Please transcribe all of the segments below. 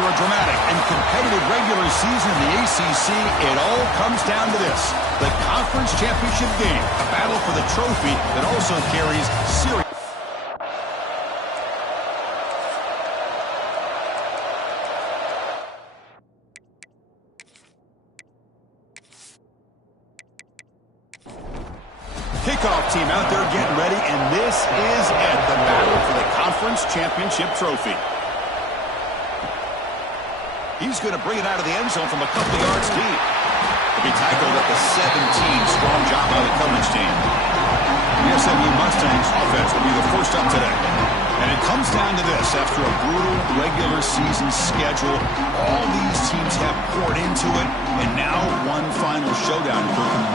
After a dramatic and competitive regular season in the ACC, it all comes down to this: the conference championship game, a battle for the trophy that also carries serious... Kickoff team out there getting ready, and this is it, the battle for the conference championship trophy. He's going to bring it out of the end zone from a couple of yards deep. He'll be tackled at the 17. Strong job by the coverage team. The SMU Mustangs offense will be the first up today. And it comes down to this: after a brutal regular season schedule, all these teams have poured into it, and now one final showdown.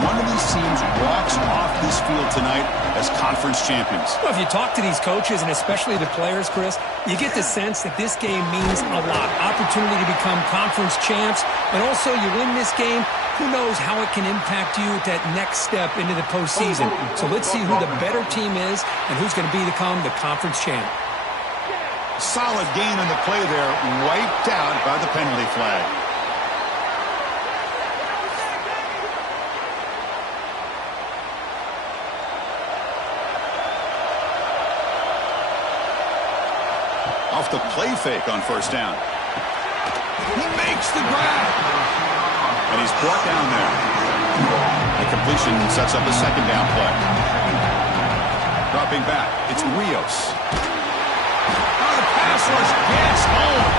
One of these teams walks off this field tonight as conference champions. Well, if you talk to these coaches, and especially the players, Chris, you get the sense that this game means a lot. Opportunity to become conference champs, and also you win this game, who knows how it can impact you at that next step into the postseason. So let's see who the better team is and who's going to become the conference champ. Solid gain in the play there, wiped out by the penalty flag. Off the play fake on first down. He makes the grab. And he's brought down there. The completion sets up a second down play. Dropping back, it's Rios. Pass rush gets home.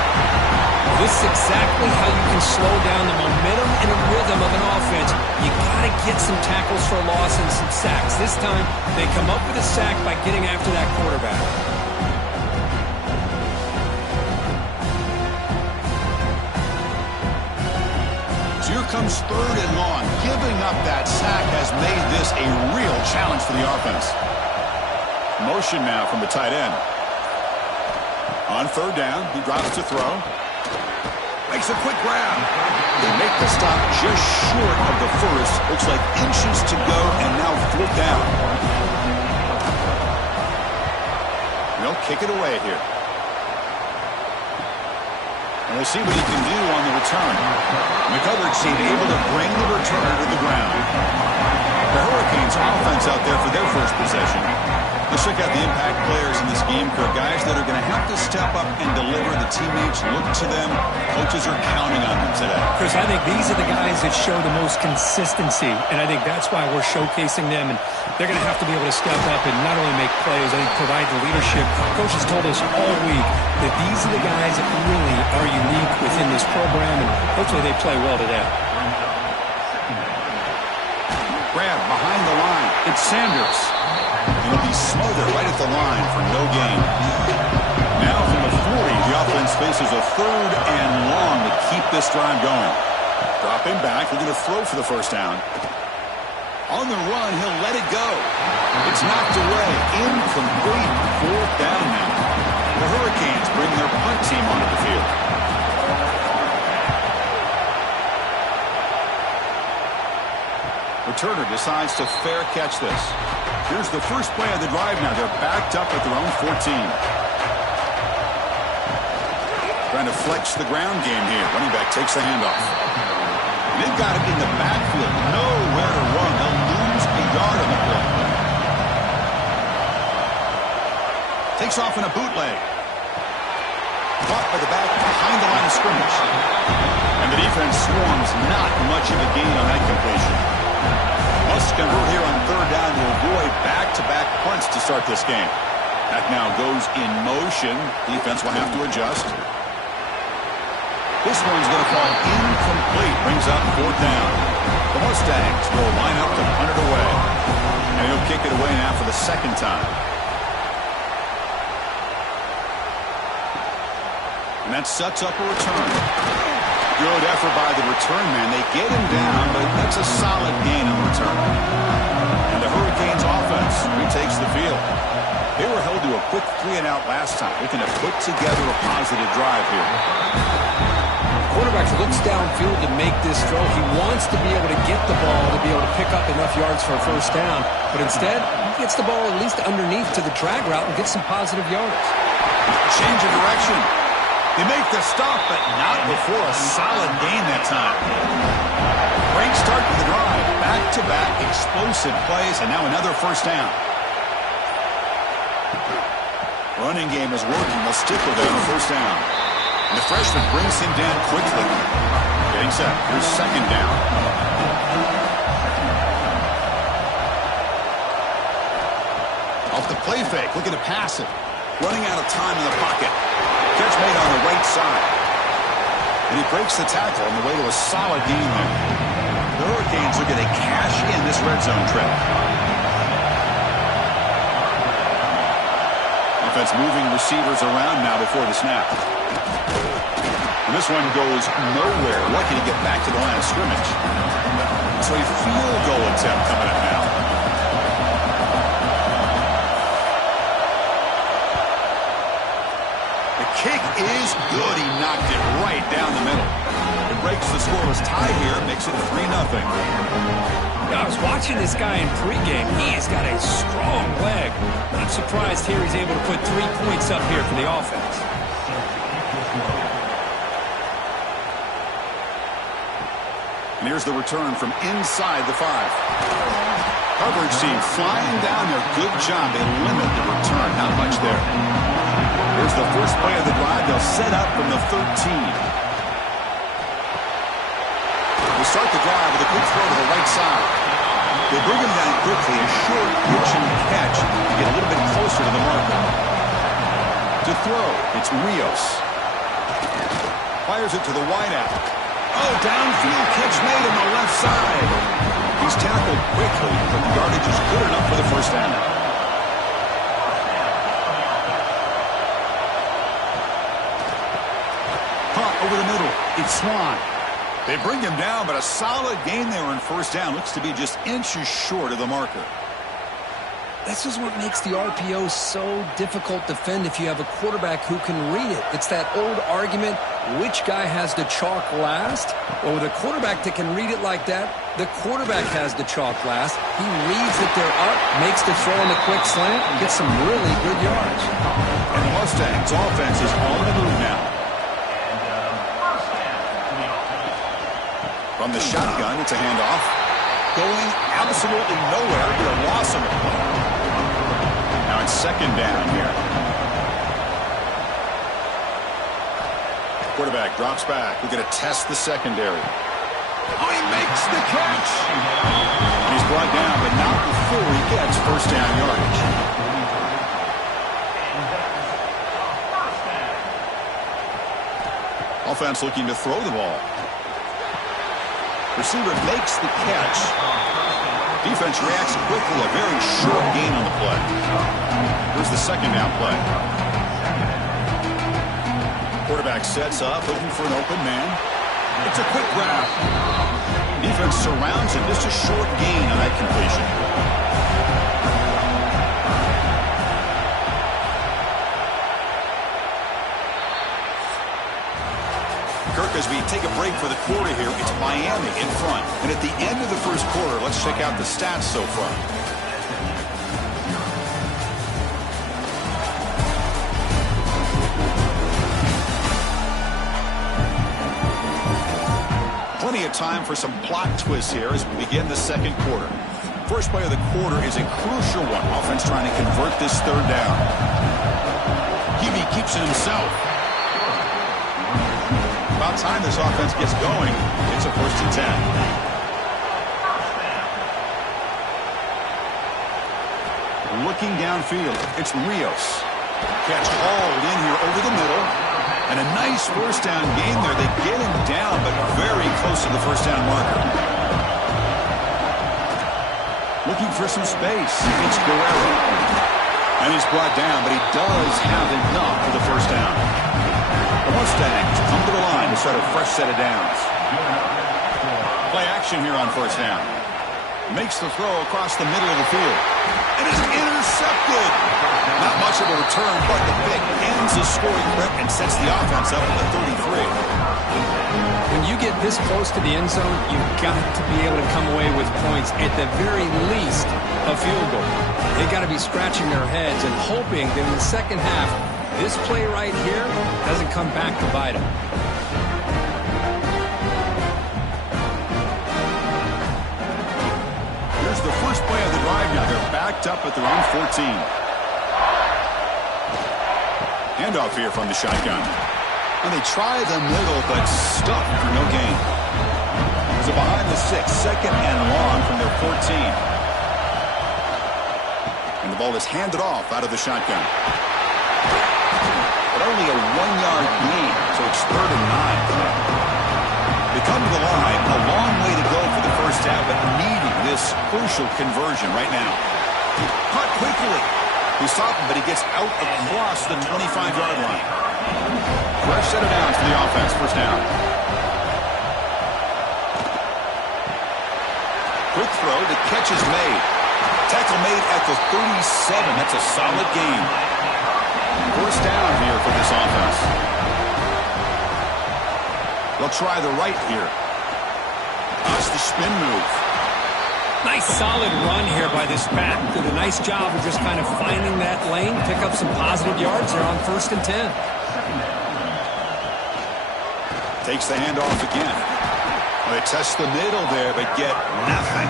Well, this is exactly how you can slow down the momentum and a rhythm of an offense. You got to get some tackles for a loss and some sacks. This time, they come up with a sack by getting after that quarterback. So here comes third and long. Giving up that sack has made this a real challenge for the offense. Motion now from the tight end. On third down, he drops to throw. Makes a quick grab. They make the stop just short of the first. Looks like inches to go, and now fourth down. They'll kick it away here. And we'll see what he can do on the return. The coverage team able to bring the returner to the ground. The Hurricanes offense out there for their first possession. Let's check out the impact players in this game, Kirk. Guys that are going to have to step up and deliver. The teammates look to them. Coaches are counting on them today. Chris, I think these are the guys that show the most consistency, and I think that's why we're showcasing them. And they're going to have to be able to step up and not only make plays, I think provide the leadership. Coaches told us all week that these are the guys that really are unique within this program, and hopefully they play well today. Grab behind the line. It's Sanders. He'll be smothered right at the line for no gain. Now from the 40, the offense faces a third and long to keep this drive going. Dropping back, they're going to throw for the first down. On the run, he'll let it go. It's knocked away. Incomplete. Fourth down now. The Hurricanes bring their punt team onto the field. Returner decides to fair catch this. Here's the first play of the drive now. They're backed up at their own 14. Trying to flex the ground game here. Running back takes the handoff. They've got it in the backfield. Nowhere to run. They'll lose a yard on the play. Takes off in a bootleg. Caught by the back behind the line of scrimmage. And the defense swarms. Not much of a gain on that completion. Must convert here on third down to avoid back-to-back punts to start this game. That now goes in motion. Defense will have to adjust. This one's going to fall incomplete. Brings up fourth down. The Mustangs will line up to punt it away. And he'll kick it away now for the second time. And that sets up a return. Good effort by the return man. They get him down, but that's a solid gain on the return. And the Hurricanes offense retakes the field. They were held to a quick 3-and-out last time. Looking to put together a positive drive here. Quarterback looks downfield to make this throw. He wants to be able to get the ball to be able to pick up enough yards for a first down. But instead, he gets the ball at least underneath to the drag route and gets some positive yards. Change of direction. They make the stop, but not before a solid gain that time. Great start to the drive. Back-to-back explosive plays, and now another first down. Running game is working. They'll stick with it on first down. And the freshman brings him down quickly. Getting set. Here's second down. Off the play fake. Looking to pass it. Running out of time in the pocket. Catch made on the right side. And he breaks the tackle on the way to a solid gain there. The Hurricanes are going to cash in this red zone trip. Offense moving receivers around now before the snap. And this one goes nowhere. Lucky to get back to the line of scrimmage. So a field goal attempt coming up now. The kick is good. He knocked it right down the middle. It breaks the scoreless tie here. Makes it 3-0. I was watching this guy in pregame. He has got a strong leg. I'm surprised here he's able to put 3 points up here for the offense. And here's the return from inside the 5. Coverage team flying down there. Good job. They limit the return. Not much there. Here's the first play of the drive. They'll set up from the 13. They start the drive with a quick throw to the right side. They bring him down quickly. A short pitch and catch to get a little bit closer to the marker. To throw, it's Rios. Fires it to the wideout. Oh, downfield catch made on the left side. He's tackled quickly, but the yardage is good enough for the first down. Caught over the middle. It's Swan. They bring him down, but a solid gain there in first down. Looks to be just inches short of the marker. This is what makes the RPO so difficult to defend if you have a quarterback who can read it. It's that old argument, which guy has the chalk last? Well, with a quarterback that can read it like that, the quarterback has the chalk last. He reads that they're up, makes the throw on the quick slant, and gets some really good yards. And the Mustangs' offense is on the move now. From the shotgun, it's a handoff. Going absolutely nowhere. Be a loss of it. Now it's second down here. Quarterback drops back. We're going to test the secondary. Oh, he makes the catch. And he's brought down, but not before he gets first down yardage. Offense looking to throw the ball. Receiver makes the catch. Defense reacts quickly. A very short gain on the play. Here's the second down play. Quarterback sets up, looking for an open man. It's a quick grab. Defense surrounds him. Just a short gain on that completion. Kirk, as we take a break for the quarter here, it's Miami in front. And at the end of the first quarter, let's check out the stats so far. Plenty of time for some plot twists here as we begin the second quarter. First play of the quarter is a crucial one. Offense trying to convert this third down. Hebe keeps it himself. About time this offense gets going. It's a 1st and 10. Looking downfield, it's Rios. Catch hauled in here over the middle. And a nice first down gain there. They get him down, but very close to the first down marker. Looking for some space. It's Guerrero. And he's brought down, but he does have enough for the first down. The Mustangs come to the line to start a fresh set of downs. Play action here on first down. Makes the throw across the middle of the field. And is intercepted. Not much of a return, but the pick ends the scoring threat and sets the offense up at the 33. When you get this close to the end zone, you've got to be able to come away with points, at the very least, a field goal. They've got to be scratching their heads and hoping that in the second half, This play right here doesn't come back to bite him. Here's the first play of the drive now. They're backed up at their own 14. Handoff here from the shotgun. And they try the middle, but stuck for no gain. So behind the 6, second and long from their 14. And the ball is handed off out of the shotgun. But only a 1-yard gain, so it's 3rd and 9. They come to the line, a long way to go for the first half, but needing this crucial conversion right now. Caught quickly. He stopped him, but he gets out across the 25-yard line. Fresh set of downs for the offense, first down. Quick throw, the catch is made. Tackle made at the 37. That's a solid gain. First down here for this offense. They'll try the right here. That's the spin move. Nice solid run here by this back. Did a nice job of just kind of finding that lane, pick up some positive yards there on 1st and 10. Takes the handoff again. Well, they test the middle there, but get nothing.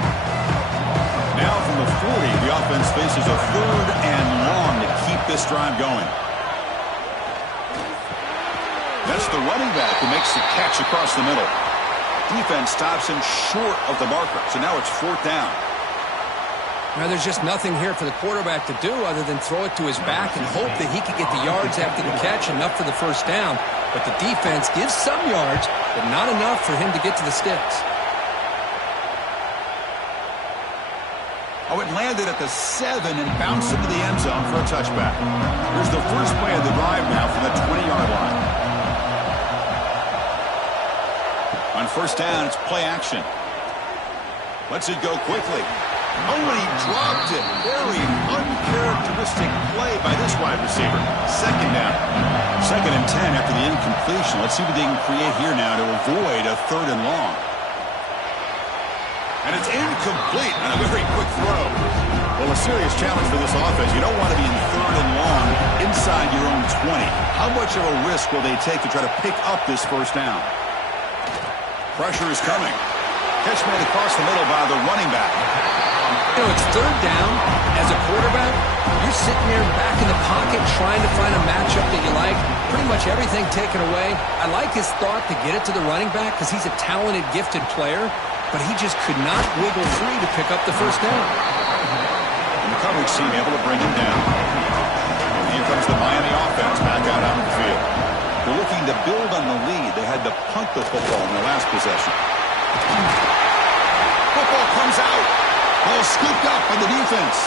Now from the 40, the offense faces a 3rd and long to keep this drive going. That's the running back who makes the catch across the middle. Defense stops him short of the marker, so now it's 4th down. Now there's just nothing here for the quarterback to do other than throw it to his back and hope that he can get the yards after the catch, enough for the first down. But the defense gives some yards, but not enough for him to get to the sticks. Oh, it landed at the 7 and bounced into the end zone for a touchback. Here's the first play of the drive now from the 20-yard line. On first down, it's play action. Lets it go quickly. Oh, and he dropped it. Very uncharacteristic play by this wide receiver. Second down. 2nd and 10 after the incompletion. Let's see what they can create here now to avoid a 3rd and long. And it's incomplete on a very quick throw. Well, a serious challenge for this offense. You don't want to be in 3rd and long inside your own 20. How much of a risk will they take to try to pick up this first down? Pressure is coming. Catch made across the middle by the running back. You know, it's 3rd down. As a quarterback, you're sitting there back in the pocket trying to find a matchup that you like. Pretty much everything taken away. I like his thought to get it to the running back because he's a talented, gifted player, but he just could not wiggle free to pick up the first down. And the coverage team able to bring him down. And here comes the Miami offense back out on the field. They're looking to build on the lead. They had to punt the football in their last possession. Football comes out. Ball scooped up by the defense.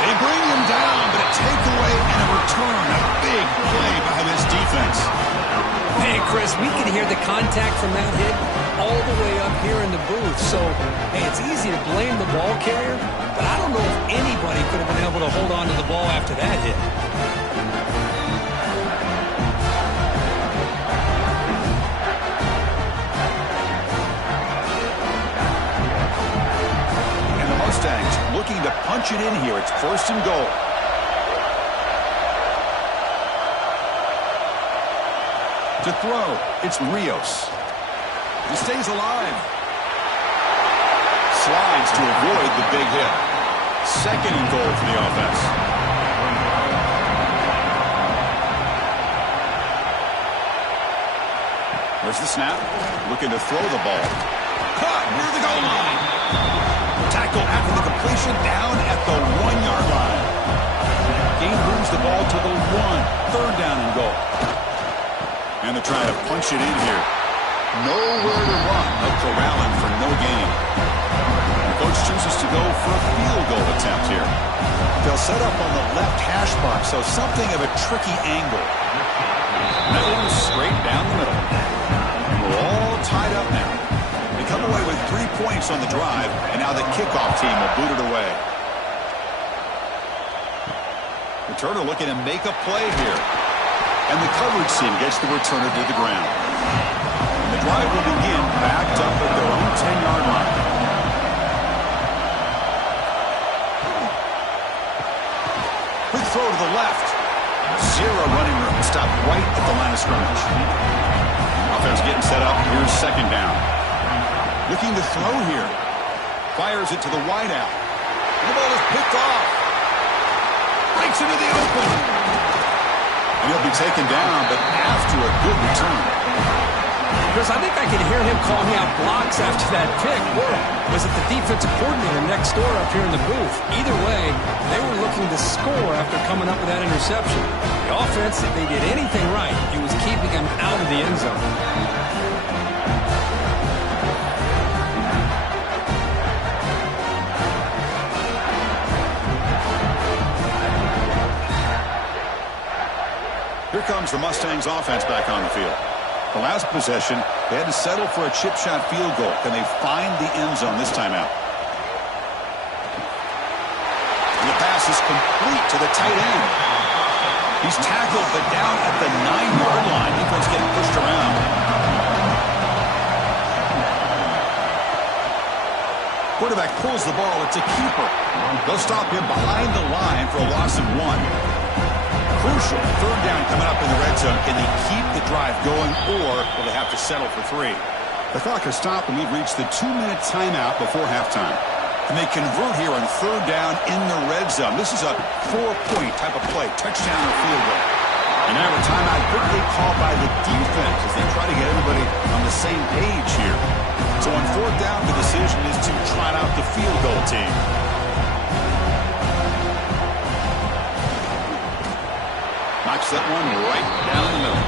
They bring him down, but a takeaway and a return. A big play by this defense. Hey, Chris, we can hear the contact from that hit all the way up here in the booth. So, hey, it's easy to blame the ball carrier, but I don't know if anybody could have been able to hold on to the ball after that hit. Looking to punch it in here. It's 1st and goal. To throw, it's Rios. He stays alive. Slides to avoid the big hit. 2nd and goal for the offense. There's the snap. Looking to throw the ball. Caught near the goal line. Tackle after the completion down at the 1-yard line. Gain moves the ball to the 1. 3rd down and goal. And they're trying to punch it in here. Nowhere to run. No corralling for no gain. The coach chooses to go for a field goal attempt here. They'll set up on the left hash mark, so something of a tricky angle. That one straight down the middle. And we're all tied up now. Come away with 3 points on the drive, and now the kickoff team will boot it away. Returner looking to make a play here. And the coverage team gets the returner to the ground. And the drive will begin backed up at their own 10-yard line. Quick throw to the left. Zero running room. Stopped right at the line of scrimmage. Offense getting set up. Here's second down. Looking to throw here. Fires it to the wideout. The ball is picked off. Breaks into the open. And he'll be taken down, but after a good return. Chris, I think I can hear him calling out blocks after that pick. Or was it the defensive coordinator next door up here in the booth? Either way, they were looking to score after coming up with that interception. The offense, if they did anything right, it was keeping them out of the end zone. Here comes the Mustangs offense back on the field. The last possession, they had to settle for a chip shot field goal. Can they find the end zone this time out? And the pass is complete to the tight end. He's tackled, but down at the 9-yard line. Defense getting pushed around. Quarterback pulls the ball. It's a keeper. They'll stop him behind the line for a loss of 1. Crucial. Third down coming up in the red zone. Can they keep the drive going, or will they have to settle for 3? The clock has stopped, and we've reached the 2-minute timeout before halftime. Can they convert here on third down in the red zone? This is a 4-point type of play, touchdown or field goal. And now a timeout quickly called by the defense as they try to get everybody on the same page here. So on fourth down, the decision is to trot out the field goal team. Knocks that one right down the middle.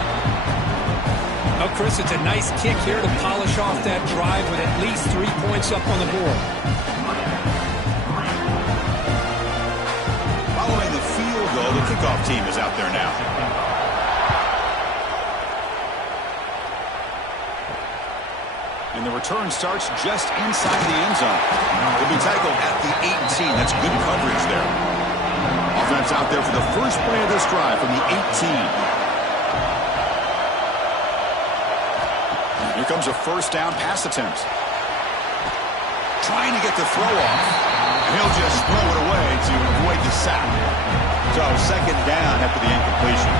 Oh, Chris, it's a nice kick here to polish off that drive with at least 3 points up on the board. Following the field goal, the kickoff team is out there now. And the return starts just inside the end zone. He'll be tackled at the 18. That's good coverage there. Offense out there for the first play of this drive from the 18. Here comes a first down pass attempt. Trying to get the throw off. And he'll just throw it away to avoid the sack. So second down after the incompletion.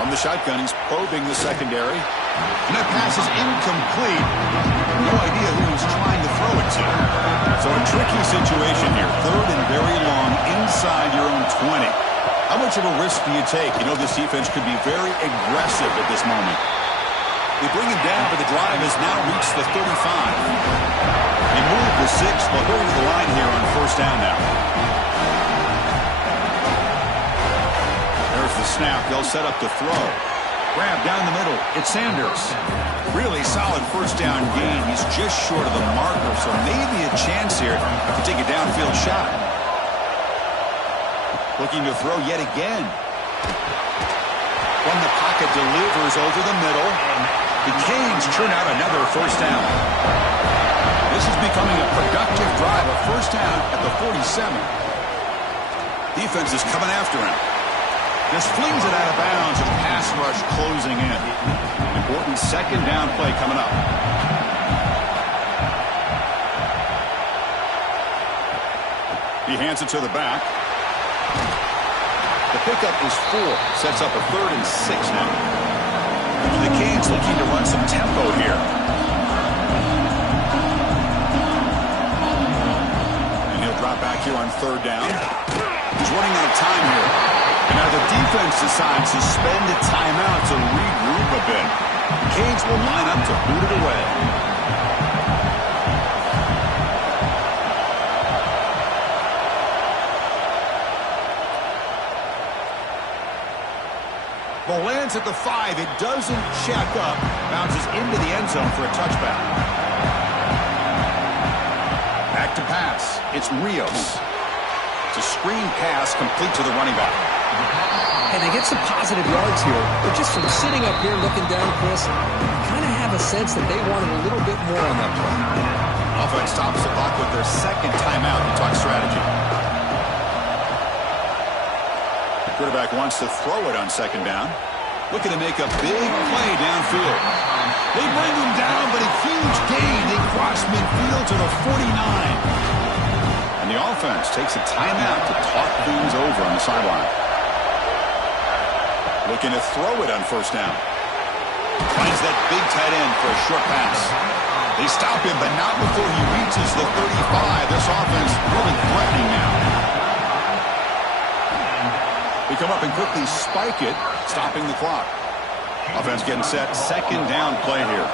From the shotgun, he's probing the secondary. And that pass is incomplete. No idea who he's trying to throw it to. So a tricky situation here. Third and very long inside your own 20. How much of a risk do you take? You know this defense could be very aggressive at this moment. They bring him down, but the drive has now reached the 35. They move the 6. They'll go to the line here on first down now. There's the snap. They'll set up the throw. Grab down the middle. It's Sanders. Really solid first down gain. He's just short of the marker, so maybe a chance here to take a downfield shot. Looking to throw yet again. From the pocket, delivers over the middle. The Canes churn out another first down. This is becoming a productive drive. A first down at the 47. Defense is coming after him. Just flings it out of bounds with the pass rush closing in. Important second down play coming up. He hands it to the back. The pickup is 4. Sets up a 3rd and 6 now. The Canes looking to run some tempo here. And he'll drop back here on third down. He's running out of time here. And now the defense decides to spend a timeout to regroup a bit. Canes will line up to boot it away. Ball lands at the 5. It doesn't check up. Bounces into the end zone for a touchback. Back to pass. It's Rios. It's a screen pass complete to the running back. And they get some positive yards here. But just from sitting up here looking down, Chris, you kind of have a sense that they wanted a little bit more on that play. Offense stops the clock with their second timeout to talk strategy. The quarterback wants to throw it on second down. Looking to make a big play downfield. They bring him down, but a huge gain. They cross midfield to the 49. And the offense offense takes a timeout to talk things over on the sideline. Looking to throw it on first down. Finds that big tight end for a short pass. They stop him, but not before he reaches the 35. This offense really threatening now. They come up and quickly spike it, stopping the clock. Offense getting set. Second down play here.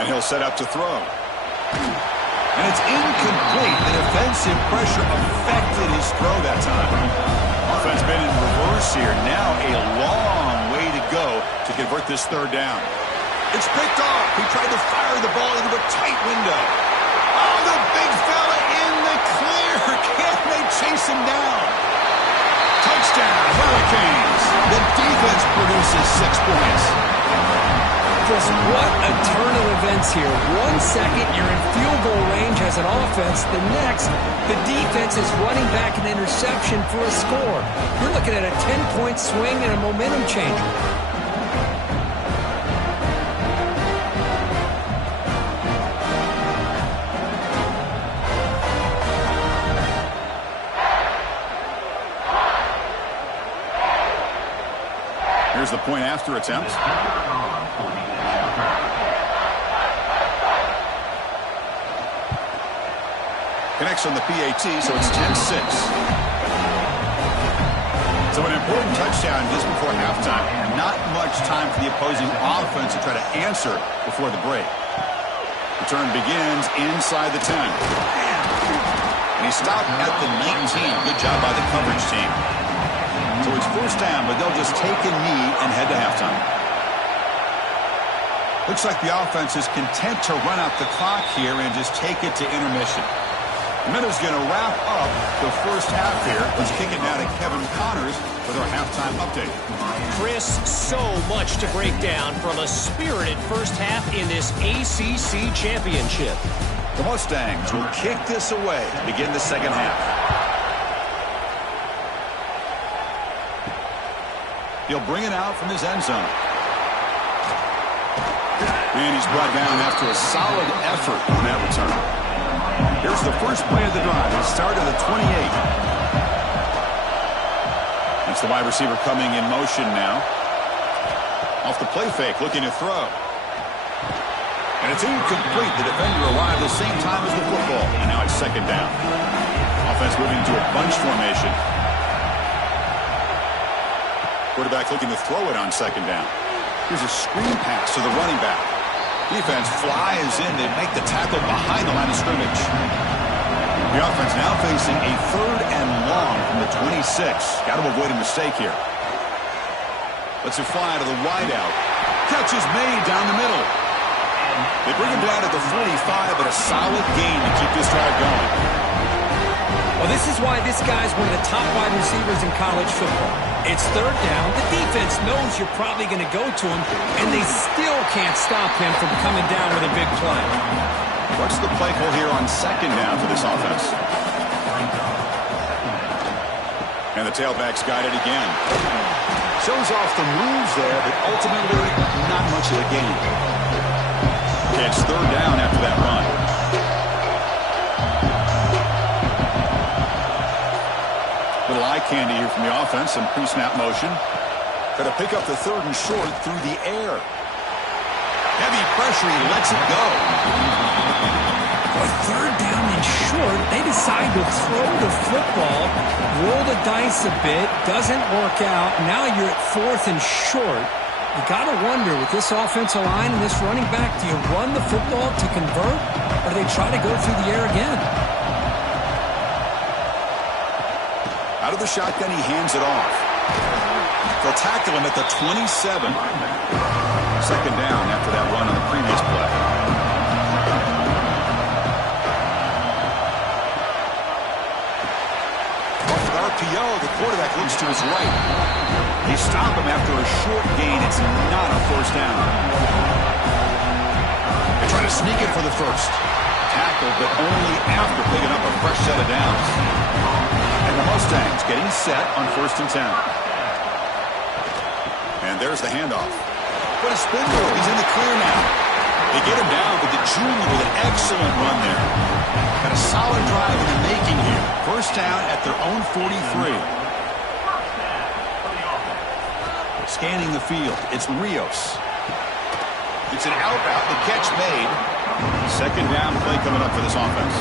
And he'll set up to throw. And it's incomplete. The defensive pressure affected his throw that time. Offense been in reverse here. Now a long way to go to convert this third down. It's picked off. He tried to fire the ball into a tight window. Oh, the big fella in the clear. Can they chase him down? Touchdown, Hurricanes. The defense produces 6 points. Chris, what a turn of events here. 1 second, you're in field goal range as an offense. The next, the defense is running back an interception for a score. You're looking at a 10-point swing and a momentum changer. Here's the point after attempt. Connects on the PAT, so it's 10-6. So an important touchdown just before halftime. Not much time for the opposing offense to try to answer before the break. Return begins inside the 10. And he stopped at the 19. Good job by the coverage team. So it's first down, but they'll just take a knee and head to halftime. Looks like the offense is content to run out the clock here and just take it to intermission. The Miners going to wrap up the first half here. Let's kick it now to Kevin Connors with our halftime update. Chris, so much to break down from a spirited first half in this ACC championship. The Mustangs will kick this away to begin the second half. He'll bring it out from his end zone. And he's brought down after a solid effort on that return. Here's the first play of the drive. The start of the 28. That's the wide receiver coming in motion now. Off the play fake, looking to throw. And it's incomplete. The defender arrived at the same time as the football. And now it's second down. Offense moving to a bunch formation. Quarterback looking to throw it on second down. Here's a screen pass to the running back. Defense flies in to make the tackle behind the line of scrimmage. The offense now facing a third and long from the 26. Got to avoid a mistake here. Lets it fly to the wideout. Catch is made down the middle. They bring him down at the 45, but a solid gain to keep this drive going. Well, this is why this guy's one of the top wide receivers in college football. It's third down. The defense knows you're probably going to go to him, and they still can't stop him from coming down with a big play. What's the play call here on second down for this offense? And the tailback's got it again. Shows off the moves there, but ultimately not much of a gain. Okay, it's third down after that run. Little eye candy here from the offense. Some pre-snap motion. Got to pick up the third and short through the air. Heavy pressure. He lets it go. Boy, third down and short. They decide to throw the football. Roll the dice a bit. Doesn't work out. Now you're at fourth and short. You got to wonder, with this offensive line and this running back, do you run the football to convert, or do they try to go through the air again? Out of the shotgun, he hands it off. They'll tackle him at the 27. Second down after that run on the previous play. Off the RPO, the quarterback looks to his right. They stop him after a short gain. It's not a first down. They try to sneak it for the first. Tackled, but only after picking up a fresh set of downs. And the Mustangs getting set on first and 10. And there's the handoff. What a spin move. He's in the clear now. They get him down, but the junior with an excellent run there. Got a solid drive in the making here. First down at their own 43. Scanning the field, it's Rios. It's an out route, the catch made. Second down play coming up for this offense.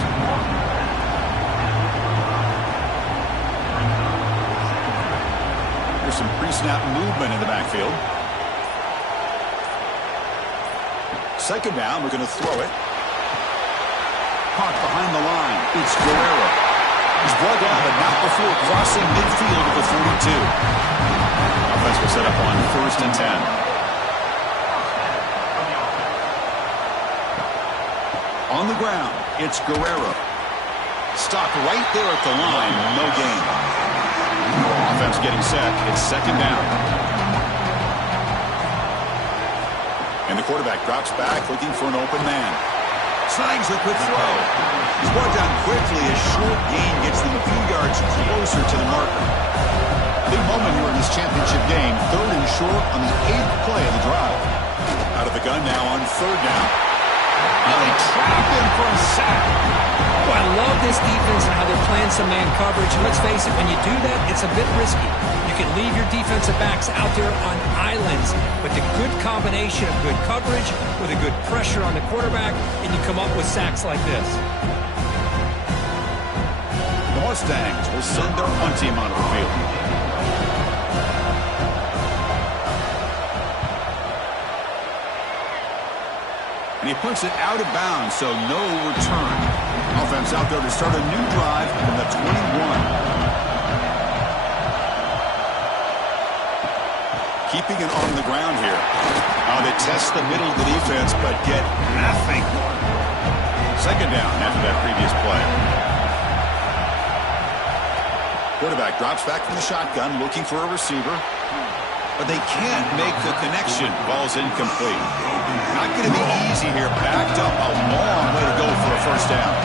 There's some pre-snap movement in the backfield. Second down, we're going to throw it. Caught behind the line. It's Guerrero. He's brought down, but not before crossing midfield at the 42. Offense will set up on 1st and 10. On the ground, it's Guerrero. Stopped right there at the line. No gain. Offense getting set. It's second down. And the quarterback drops back looking for an open man. Slangs a quick throw. He's brought down quickly. A short gain gets them a few yards closer to the marker. Big moment here in this championship game. 3rd and short on the 8th play of the drive. Out of the gun now on 3rd down. Now they trap him for a sack. Well, I love this defense and how they're playing some man coverage. And let's face it, when you do that, it's a bit risky. You can leave your defensive backs out there on islands, but the good combination of good coverage with a good pressure on the quarterback, and you come up with sacks like this. The Mustangs will send their punt team onto the field. And he punts it out of bounds, so no return. Offense out there to start a new drive from the 21. Keeping it on the ground here. They test the middle of the defense, but get nothing. Second down after that previous play. Quarterback drops back from the shotgun, looking for a receiver. But they can't make the connection. Ball's incomplete. Not going to be easy here. Backed up a long way to go for a first down.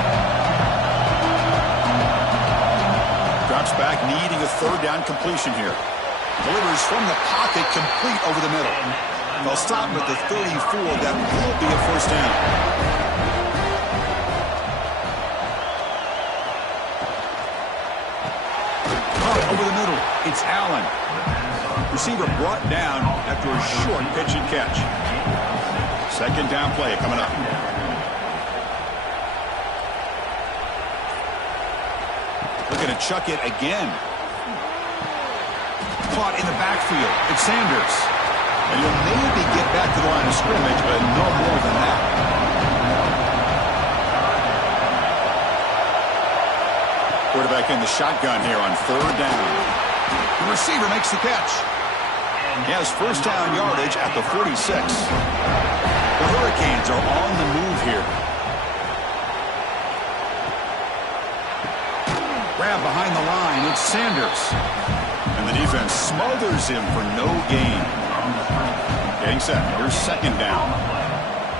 Drops back, needing a 3rd down completion here. Delivers from the pocket, complete over the middle. They'll stop him at the 34. That will be a first down. Over the middle, it's Allen. Receiver brought down after a short pitch and catch. Second down play coming up. Looking to chuck it again. Caught in the backfield. It's Sanders. And he'll maybe get back to the line of scrimmage, but no more than that. Quarterback in the shotgun here on 3rd down. The receiver makes the catch. He has first down yardage at the 46. The Hurricanes are on the move here. Grab behind the line. It's Sanders. And the defense smothers him for no gain. Getting set. Here's second down.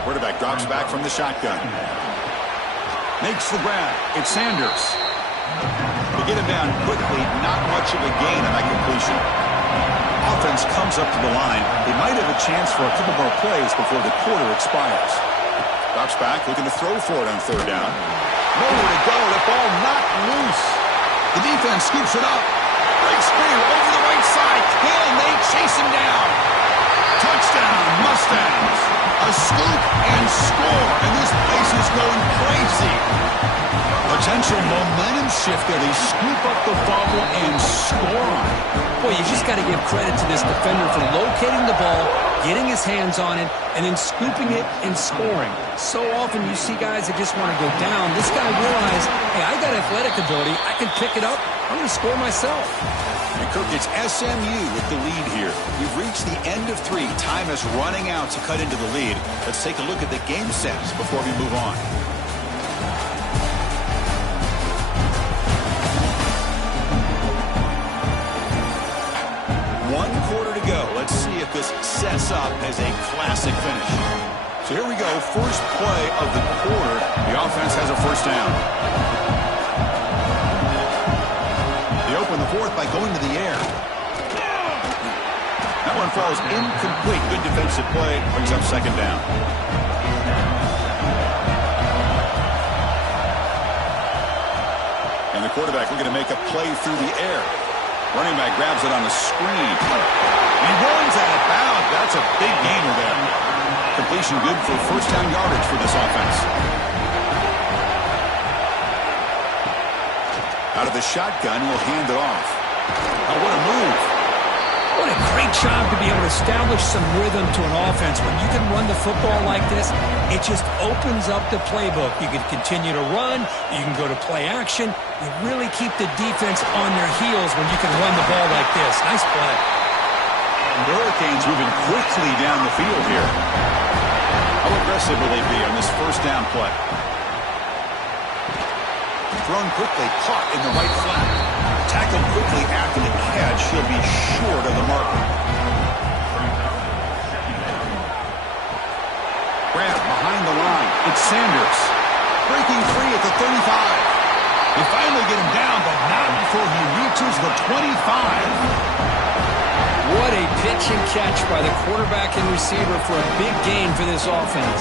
Quarterback drops back from the shotgun. Makes the grab. It's Sanders. They get him down quickly. Not much of a gain on that completion. Offense comes up to the line. They might have a chance for a couple more plays before the quarter expires. Drops back, looking to throw for it on 3rd down. Nowhere to go. The ball knocked loose. The defense scoops it up. Breaks free over the right side. Can they chase him down? Touchdown, Mustangs. A scoop and score. And this place is going crazy. Potential momentum shift there. They scoop up the fumble and score on it. Boy, you just got to give credit to this defender for locating the ball, getting his hands on it, and then scooping it and scoring. So often you see guys that just want to go down. This guy realized, hey, I got athletic ability. I can pick it up. I'm going to score myself. And Kirk, it's SMU with the lead here. We've reached the end of 3. Time is running out to cut into the lead. Let's take a look at the game sets before we move on. Let's see if this sets up as a classic finish. So here we go. First play of the quarter. The offense has a first down. They open the 4th by going to the air. That one falls incomplete. Good defensive play. Brings up second down. And the quarterback looking to make a play through the air. Running back grabs it on the screen. He runs out of bounds. That's a big gainer there. Completion good for first down yardage for this offense. Out of the shotgun, will hand it off. Oh, what a move. What a great job to be able to establish some rhythm to an offense. When you can run the football like this, it just opens up the playbook. You can continue to run. You can go to play action. You really keep the defense on their heels when you can run the ball like this. Nice play. The Hurricanes moving quickly down the field here. How aggressive will they be on this first down play? Thrown quickly, caught in the right flat. Tackled quickly after the catch. He'll be short of the marker. Grab behind the line. It's Sanders. Breaking free at the 35. They finally get him down, but not before he reaches the 25. What a pitch and catch by the quarterback and receiver for a big gain for this offense.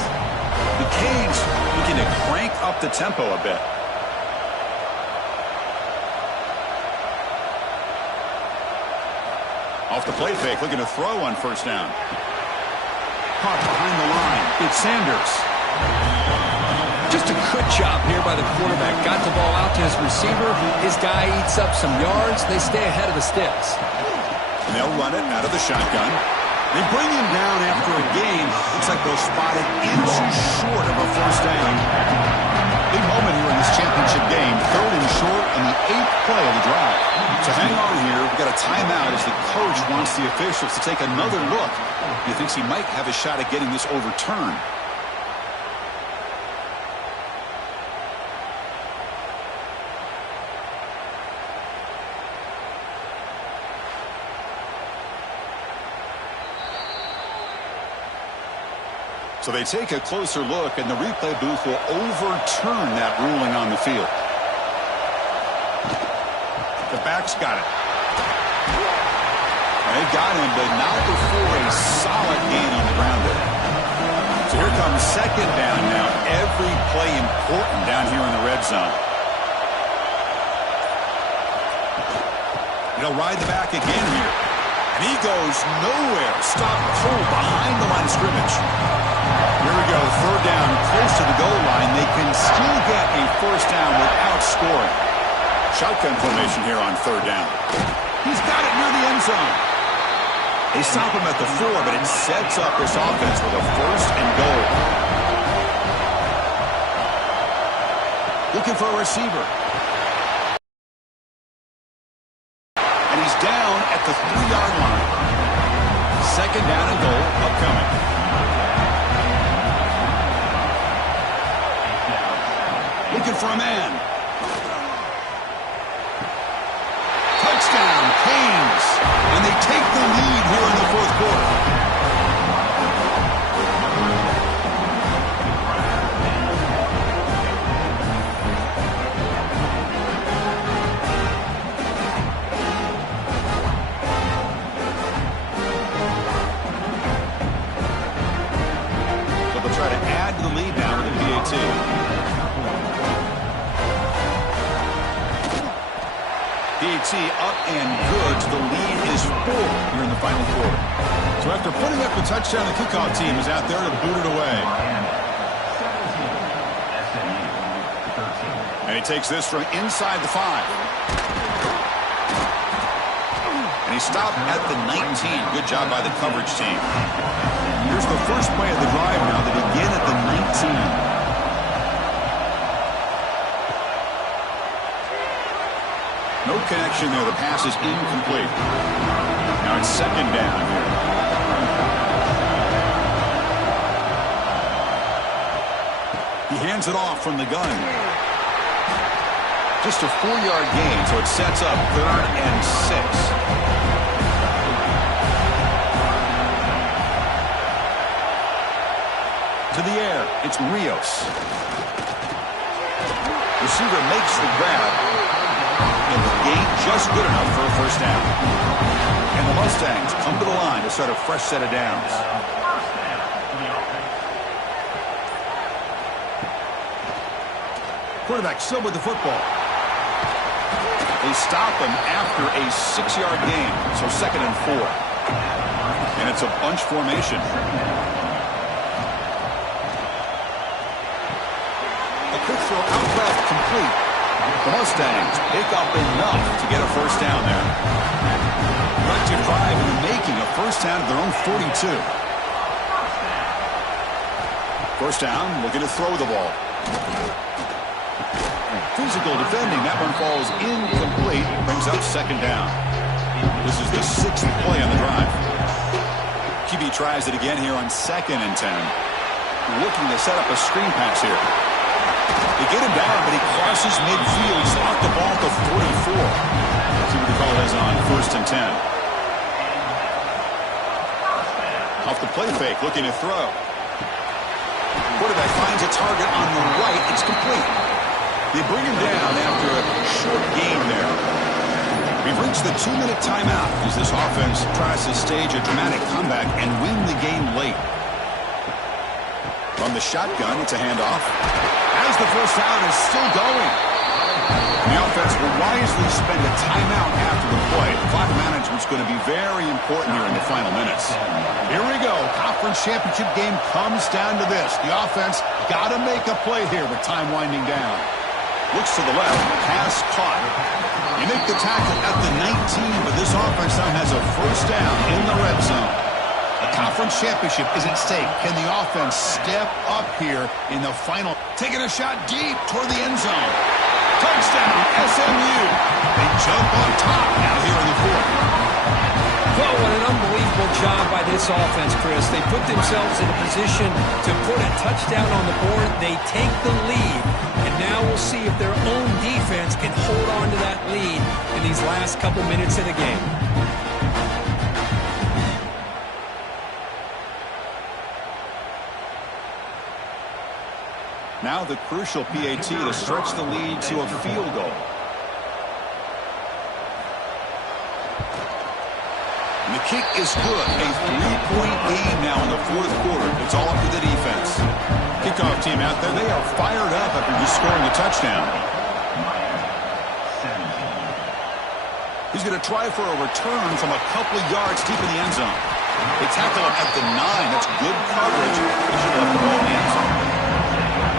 The Canes looking to crank up the tempo a bit. Off the play fake, looking to throw on first down. Caught behind the line. It's Sanders. Just a good job here by the quarterback. Got the ball out to his receiver. His guy eats up some yards. They stay ahead of the sticks. And they'll run it out of the shotgun. They bring him down after a gain. Looks like they'll spot it inches short of a first down. Big moment here in this championship game. Third and short in the 8th play of the drive. So hang on here. We've got a timeout as the coach wants the officials to take another look. He thinks he might have a shot at getting this overturned. So they take a closer look, and the replay booth will overturn that ruling on the field. The back's got it. They got him, but not before a solid gain on the ground there. So here comes second down now. Every play important down here in the red zone. They'll ride the back again here. And he goes nowhere. Stop cold behind the line of scrimmage. Here we go, third down, close to the goal line. They can still get a first down without scoring. Shotgun formation here on third down. He's got it near the end zone. They stop him at the 4, but it sets up this offense with a first and goal. Looking for a receiver. And he's down at the 3-yard line. Second down and goal upcoming. Looking for a man. Touchdown, Canes. And they take the lead here in the fourth quarter. So they'll try to add to the lead now with a PAT. PAT up and good. The lead is 4 here in the final quarter. So after putting up the touchdown, the kickoff team is out there to boot it away. And he takes this from inside the 5. And he stopped at the 19. Good job by the coverage team. Here's the first play of the drive now. They begin at the 19. No connection there. The pass is incomplete. Now it's second down here. He hands it off from the gun. Just a 4-yard gain, so it sets up 3rd and 6. To the air, it's Rios. Receiver makes the grab. And the gain just good enough for a first down. And the Mustangs come to the line to start a fresh set of downs. Quarterback still with the football. They stop him after a 6-yard gain, so 2nd and 4. And it's a bunch formation. A quick throw out left, complete. The Mustangs pick up enough to get a first down there. Productive drive in the making, a first down at their own 42. First down, looking to throw the ball. Physical defending, that one falls incomplete, brings up 2nd down. This is the 6th play on the drive. QB tries it again here on 2nd and 10. Looking to set up a screen pass here. They get him down, but he crosses midfield. He's locked the ball to 44. See what the call is on 1st and 10. Off the play fake, looking to throw. Quarterback finds a target on the right. It's complete. They bring him down after a short gain there. We've reached the 2-minute timeout as this offense tries to stage a dramatic comeback and win the game late. From the shotgun, it's a handoff. As the first down is still going. The offense will wisely spend a timeout after the play. Clock management's going to be very important here in the final minutes. Here we go. Conference championship game comes down to this. The offense got to make a play here with time winding down. Looks to the left. Pass caught. You make the tackle at the 19, but this offense now has a first down in the red zone. A conference championship is at stake. Can the offense step up here in the final? Taking a shot deep toward the end zone. Touchdown, SMU. They jump on top now here in the 4th. Well, what an unbelievable job by this offense, Chris. They put themselves in a position to put a touchdown on the board. They take the lead. And now we'll see if their own defense can hold on to that lead in these last couple minutes of the game. Now the crucial PAT to stretch the lead to a field goal. And the kick is good. A 3-point game now in the 4th quarter. It's all up to the defense. Kickoff team out there, they are fired up after just scoring a touchdown. He's going to try for a return from a couple of yards deep in the end zone. They tackle him at the 9. That's good coverage. They should have the ball in the end zone.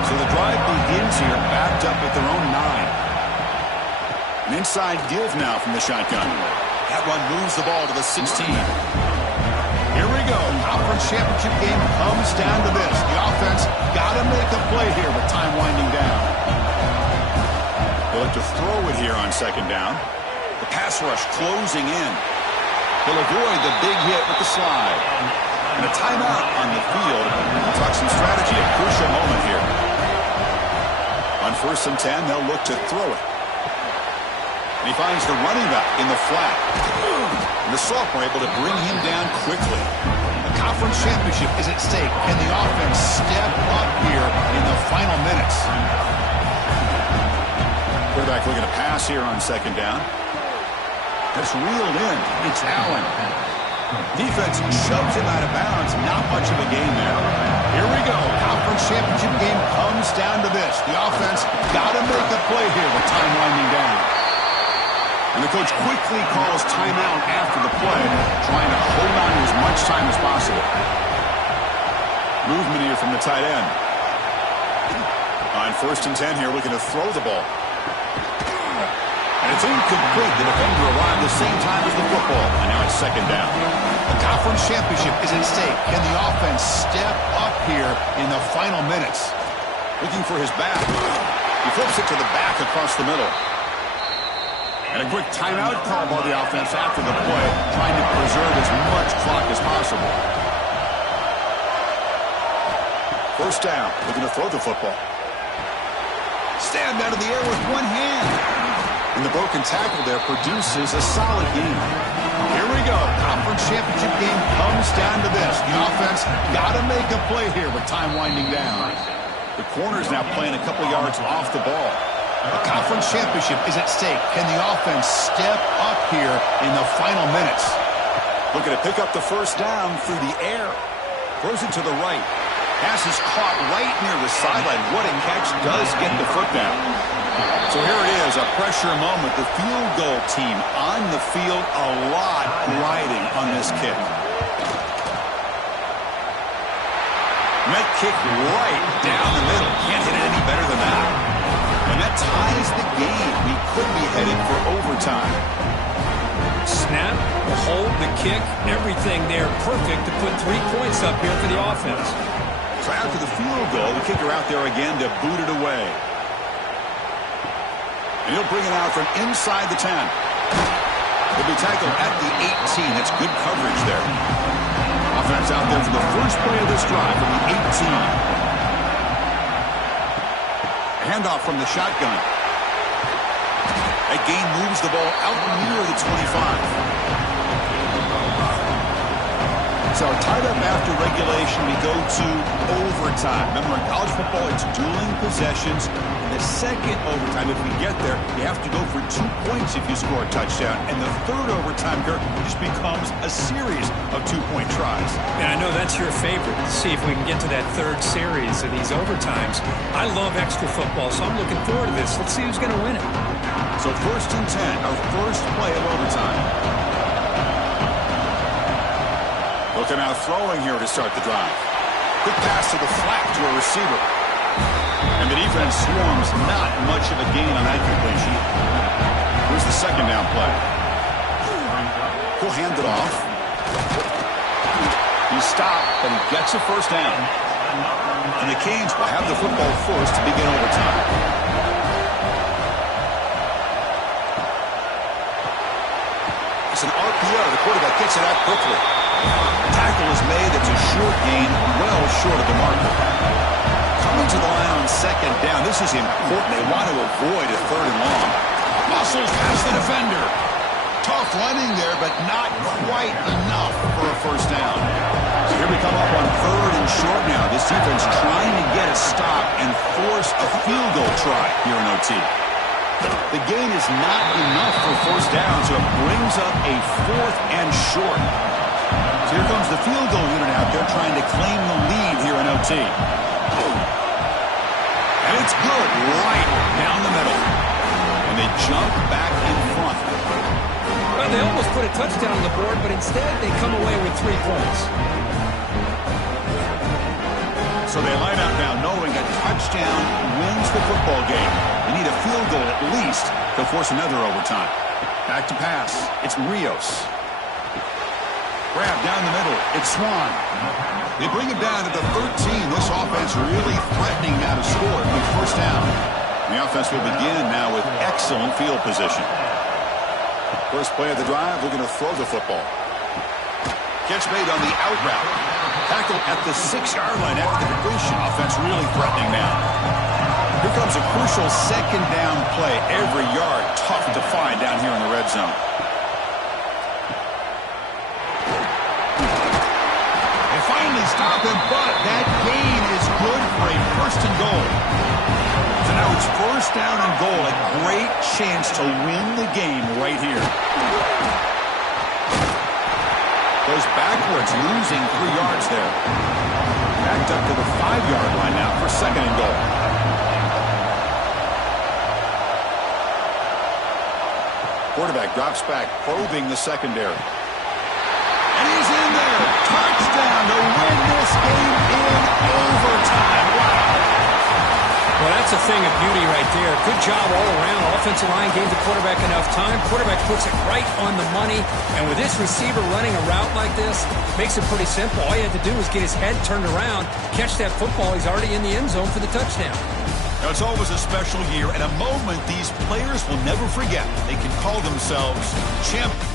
So the drive begins here, backed up at their own 9. An inside give now from the shotgun. That one moves the ball to the 16. Here we go. Conference championship game comes down to this. The offense got to make a play here with time winding down. They'll have to throw it here on 2nd down. The pass rush closing in. He'll avoid the big hit with the slide. And a timeout on the field. We'll talk some strategy, a crucial moment here. On 1st and 10, they'll look to throw it. And he finds the running back in the flat. And the sophomore able to bring him down quickly. The conference championship is at stake. Can the offense step up here in the final minutes? Quarterback looking to pass here on 2nd down. That's reeled in. It's Allen. Defense shoves him out of bounds. Not much of a gain there. Here we go. Conference championship game comes down to this. The offense got to make a play here with time winding down. And the coach quickly calls timeout after the play, trying to hold on to as much time as possible. Movement here from the tight end. On 1st and 10 here, looking to throw the ball. And it's incomplete. The defender arrived the same time as the football. And now it's 2nd down. The conference championship is at stake. Can the offense step up here in the final minutes? Looking for his back. He flips it to the back across the middle. And a quick timeout call by the offense after the play, trying to preserve as much clock as possible. First down, looking to throw the football. Stand out of the air with one hand. And the broken tackle there produces a solid gain. Here we go. Conference championship game comes down to this. The offense got to make a play here with time winding down. The corner's now playing a couple yards off the ball. A conference championship is at stake. Can the offense step up here in the final minutes? Looking to pick up the first down through the air. Throws it to the right. Pass is caught right near the sideline. What a catch. Does get the foot down. So here it is, a pressure moment. The field goal team on the field, a lot riding on this kick. Net kick right down the middle. Can't hit it any better than that. And that ties the game. We could be headed for overtime. Snap, the hold, the kick, everything there perfect to put 3 points up here for the offense. So after the field goal, the kicker out there again to boot it away. And he'll bring it out from inside the 10. He'll be tackled at the 18. That's good coverage there. Offense out there for the first play of this drive from the 18. A handoff from the shotgun. That gain moves the ball out near the 25. So tied up after regulation, we go to overtime. Remember, in college football, it's dueling possessions. In the second overtime, if we get there, you have to go for 2 points if you score a touchdown. And the third overtime, Kirk, just becomes a series of 2-point tries. And I know that's your favorite. Let's see if we can get to that third series of these overtimes. I love extra football, so I'm looking forward to this. Let's see who's going to win it. So 1st and 10, our first play of overtime. Looking out throwing here to start the drive. Quick pass to the flat to a receiver. And the defense swarms, not much of a gain on that completion. Here's the second down play. He'll hand it off. He's stopped, but he gets a first down. And the Canes will have the football first to begin overtime. It's an RPO. The quarterback gets it out quickly. Tackle is made. It's a short gain, well short of the marker. Coming to the line on second down. This is important. They want to avoid a third and long. Muscles past the defender. Tough running there, but not quite enough for a first down. So here we come up on 3rd and short now. This defense trying to get a stop and force a field goal try here in OT. The gain is not enough for first down, so it brings up a 4th and short. So here comes the field goal unit out there trying to claim the lead here in OT. And it's good right down the middle. And they jump back in front. Well, they almost put a touchdown on the board, but instead they come away with 3 points. So they line out now knowing a touchdown wins the football game. They need a field goal at least to force another overtime. Back to pass. It's Rios. Grab down the middle. It's Swan. They bring him down to the 13. This offense really threatening now to score at the first down. The offense will begin now with excellent field position. First play of the drive, we're going to throw the football. Catch made on the out route. Tackle at the 6-yard line after the completion. Offense really threatening now. Here comes a crucial second down play. Every yard tough to find down here in the red zone. Stop him, but that gain is good for a 1st and goal. So now it's 1st down and goal. A great chance to win the game right here. Goes backwards, losing 3 yards there. Backed up to the 5-yard line now for 2nd and goal. Quarterback drops back, probing the secondary. And he's in there. Touchdown to win this game in overtime. Wow. Well, that's a thing of beauty right there. Good job all around. Offensive line gave the quarterback enough time. Quarterback puts it right on the money. And with this receiver running a route like this, makes it pretty simple. All he had to do was get his head turned around, catch that football. He's already in the end zone for the touchdown. Now, it's always a special year and a moment these players will never forget. They can call themselves champions.